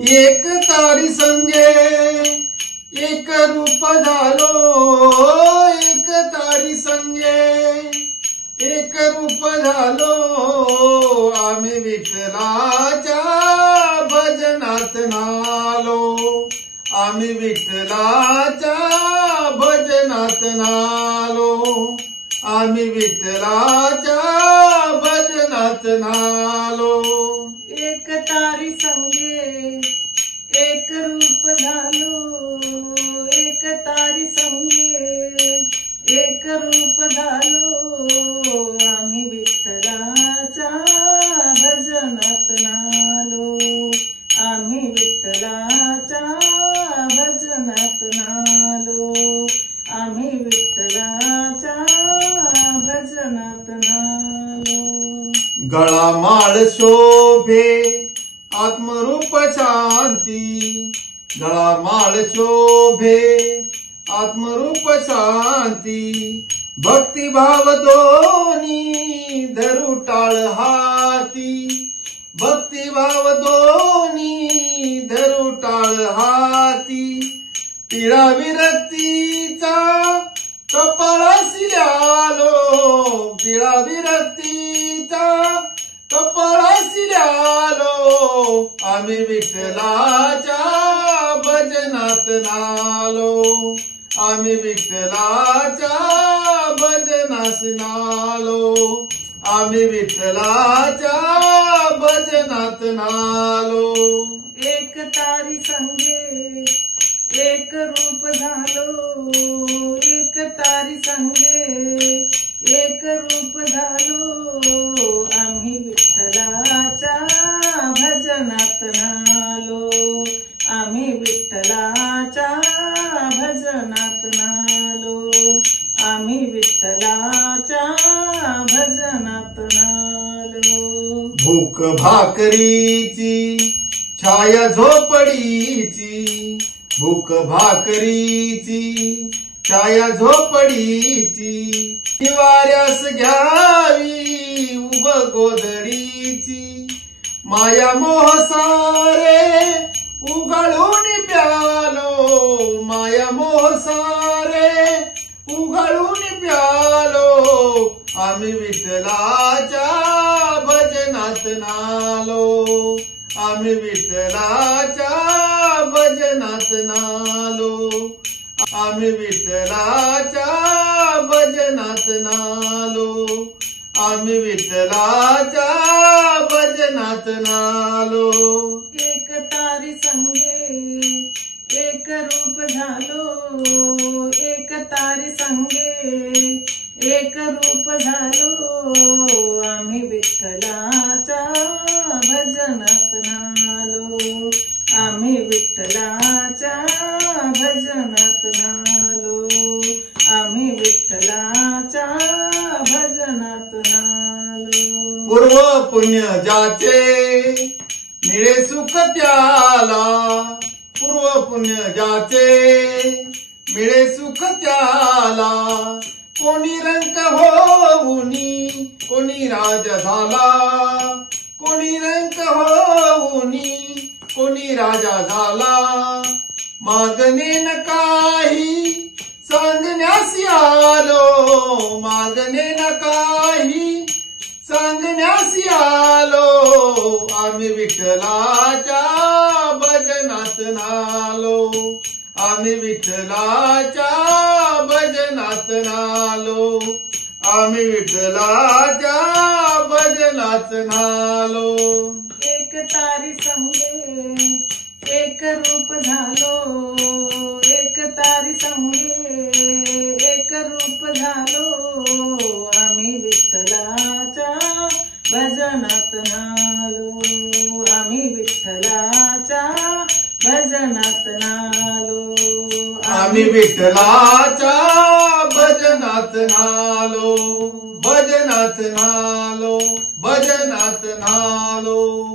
एक तारी संगे एक रूप झालो एक तारी संगे एक रूप झालो आम्ही विठ्ठलाच्या भजनात नालो आम्ही विठ्ठलाच्या भजनात नालो आम्ही विठ्ठलाच्या भजनात नालो एक तारी संगे एक रूप झालो एक तारी संगे एक रूप झालो आम्ही विठ्ठलाच्या भजनात नालो। आम्ही विठ्ठला गळा माळ शोभे आत्मरूप शांती. गळा माळ शोभे आत्मरूप शांती. भक्तिभाव दोनी धरू टाळ हाती. भक्तिभाव दोनी धरू टाळ हाती. पिळा विरक्तीचा कपाळाशी आलो पिळा विरक्तीचा कपाळाशी आम्ही विठ्ठलाच्या भजनात नालो. आम्ही विठ्ठलाच्या भजनास नालो. आम्ही विठ्ठलाच्या भजनात नालो. एक तारी संगे एक रूप झालो. एक तारी संगे भजनात नालो आम्ही विठ्ठलाच्या भजनात नालो आम्ही विठ्ठलाच्या भजनात नालो भूक भाकरीची छाया झोपडीची. भूक भाकरीची छाया झोपडीची. निवाऱ्यास घ्यावी उभ गोधडीची माया मोह सारे उघडून प्यालो माया मोह सारे उघडून प्यालो आम्ही विठ्ठलाच्या भजनात नालो आम्ही विठ्ठलाच्या भजनात नालो आम्ही विठ्ठलाच्या भजनात नालो आम्ही विठ्ठलाच्या भजनात नालो. एक तारी संगे एक रूप झालो. एक तारी संगे एक रूप झालो. आम्ही विठ्ठलाच्या भजनात नालो. आम्ही विठ्ठलाच्या भजनात नालो. आम्ही विठ्ठलाच्या भजनात नालो. पूर्व पुण्य जाचे निळे सुख त्याला. पूर्व पुण्य जाचे मिळे सुख त्याला. कोणी रंक होऊनी कोणी राज झाला. कोणी रंक होऊनी कोणी राजा झाला? मागणे न काही सांगण्यास आलो. मागणे न काही सांगण्यास आलो. आम्ही विठ्ठलाच्या भजनात नालो. आम्ही विठ्ठलाच्या भजनात नालो. आम्ही विठ्ठलाच्या भजनात नालो. तारी संगे एक रूप झालो. एक तारी संगे एक रूप झालो. आम्ही विठ्ठलाच्या भजनात नालो. आम्ही विठ्ठलाच्या भजनात नालो. आम्ही विठ्ठलाच्या भजनात नालो. भजनात नालो. भजनात नालो.